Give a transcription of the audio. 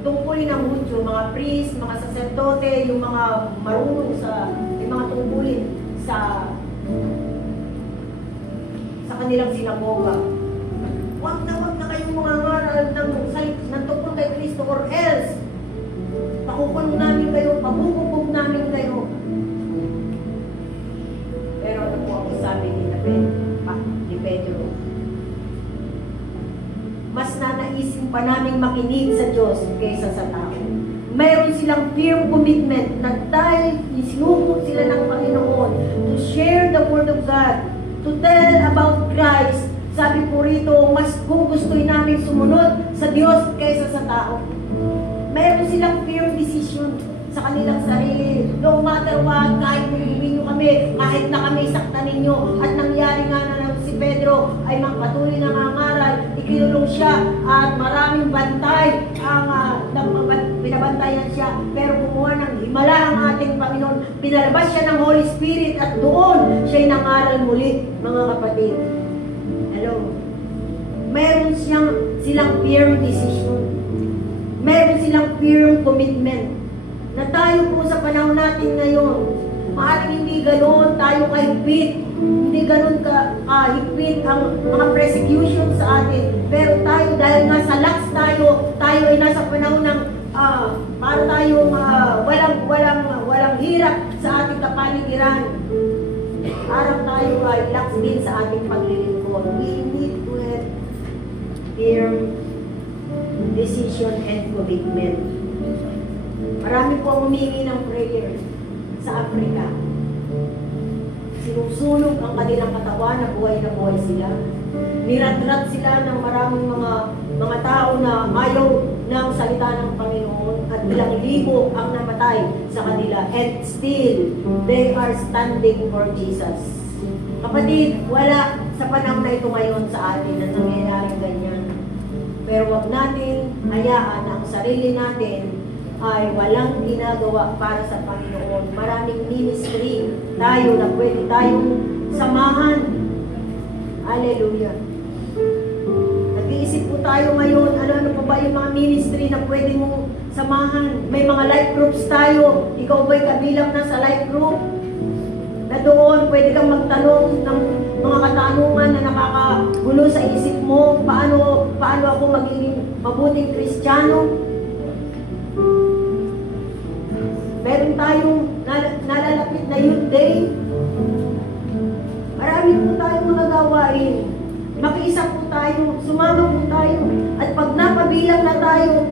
tungkulin ng Hudyo, mga priest, mga saserdote, yung mga marunong yung mga tungkulin sa kanilang sinagoga. Wag na kayong mga ngaral ng tungkol kay Kristo, or else pakukulong namin kayo, pabububog namin kayo. Pero ano po ang sabi ni Pedro? Mas nanaisin pa namin makinig sa Diyos kaysa sa tao. Mayroon silang firm commitment na dahil isinukot sila ng Panginoon to share the Word of God, to tell about Christ. Sabi po rito, mas gugustuhin namin sumunod sa Diyos kaysa sa tao. Meron silang firm decision sa kanilang sarili. No matter what, kahit pumipin nyo kami, kahit na kami saktan ninyo, at nangyari nga na si Pedro ay magpatuloy ng angaral, ikinulong siya, at maraming bantay binabantayan siya, pero kumuha ng himala ang ating Panginoon, pinalabas siya ng Holy Spirit, at doon siya'y nangaral muli, mga kapatid. Hello? Meron silang firm decision. Meron silang firm commitment na tayo po sa panahon natin ngayon, maaaring hindi ganoon tayo kahigpit, hindi ganoon kahigpit ang mga persecution sa atin, pero tayo dahil nga sa lax tayo ay nasa panahon ng para tayong walang hirap sa ating kapaligiran. Araw tayo ay lax din sa ating paglilingkod. We need to have firm decision and commitment. Marami po ang humingi ng prayer sa Africa. Sinusunog ang kanilang katawan na buhay sila. Niratrat sila ng maraming mga tao na ayaw ng salita ng Panginoon, at ilang libo ang namatay sa kanila, and still they are standing for Jesus. Kapatid, wala sa panahon na ito ngayon sa atin na nangyayaring ganyan. Pero wag natin hayaan na ang sarili natin ay walang ginagawa para sa Panginoon. Maraming ministry tayo na pwede tayong samahan. Hallelujah. Nag-iisip po tayo ngayon, ano pa ba yung mga ministry na pwede mong samahan? May mga life groups tayo. Ikaw ba'y kabilang na sa life group? Na doon, pwede kang magtanong ng mga katanungan na nakakagulo sa isip mo. Paano ako magiging mabuting Kristiyano? Meron tayong nalalapit na youth day. Marami po tayong mga gawain. Makiisa po tayo, sumama po tayo. At pag napabilang na tayo,